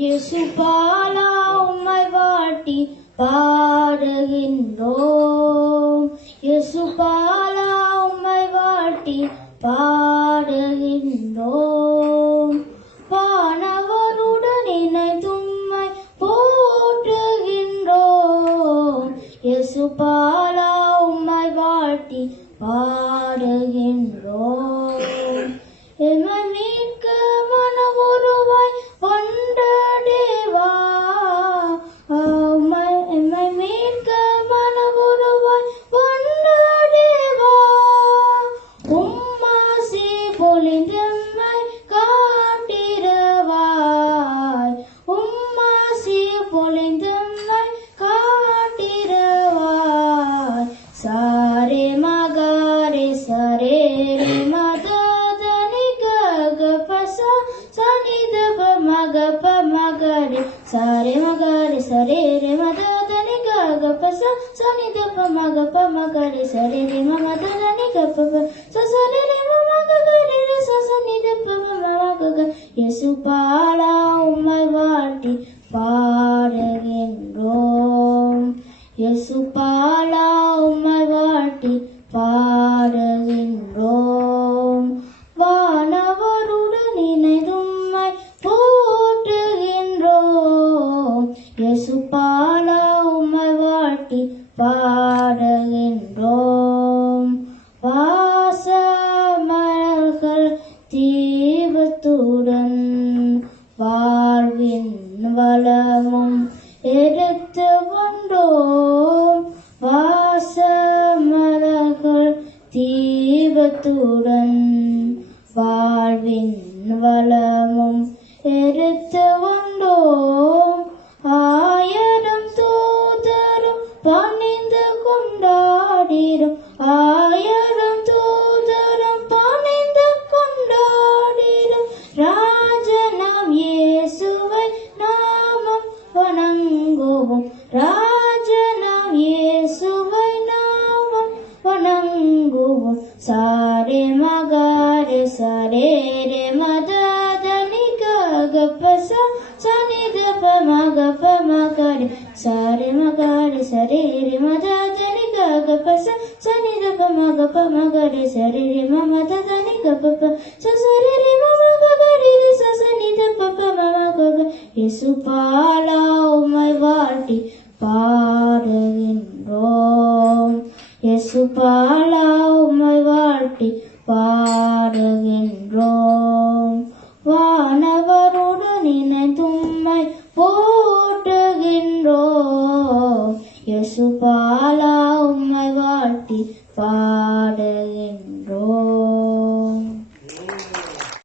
இயேசுபாலா உம்மை வாட்டி பாடுகின்றோம் இயேசுபாலா உம்மை வாட்டி பாடுகின்றோம் பானவருடன் இணைத்தும்மை போட்டுகின்றோம் இயேசுபாலா உம்மை வாட்டி பா ಸಾರೆ ಮಗರಿ ಸರೇ ರೇ ಮದನಿ ಗಪ ಸನಿ ದಪ ಮಗ ಪ ಮಗರಿ ಸರಿ ರೆ ಮದನಿ ಗಪ ಸಸರಿ ಮಗರಿ ರೇ ಸಸನಿ ದಪ ಮಗ ಯೇಸು ಪಾಳ ಉಮ್ಮೈ ವಾಟಿ பாடுகின்றோம் கொண்டோம் வாசமலர்கள் தீபத்துடன் வாழ்வின் வளமும் எடுத்து கொண்டோம் ஆயிரம் தூதரும் பணிந்து கொண்டாடிடும் ஆ ಮ ಗಾರೆ ಸಾರೆ ರೆ ಮದ ಧನಿ ಗ ಗಪ್ಪ ಸನಿ ದ ಪ ಮ ಗ ಪ ಮ ಗಾರೆ ಸಾರೆ ಮ ಗಾರೆ ಸರೆ ರೇ ಮದ ಧನಿ ಗ ಗಪ್ಪ ಸನಿ ದ ಪ ಮ ಗ ಪ ಮ ಗಾರೆ ಸರೆ ರೇ ಮ ಮದ ಧನಿ ಗ ಪ ಪ ಸ ಸರೆ ರೇ ಮ ಮ ಗ ಗಾರೆ ದ ಸ ಸನಿ ದ ಪ ಪ ಮ ಮ ಗ ಗ ಯೇಸು ಪಾಲಾ ಓ ಮೈ ವಾಟಿ பாடுகின்றோம் எசு பாலாமை வாழ்ட்டி பாடுகின்றோம் வானவருடன் இணைத்தும்மை போட்டுகின்றோம் யசுபா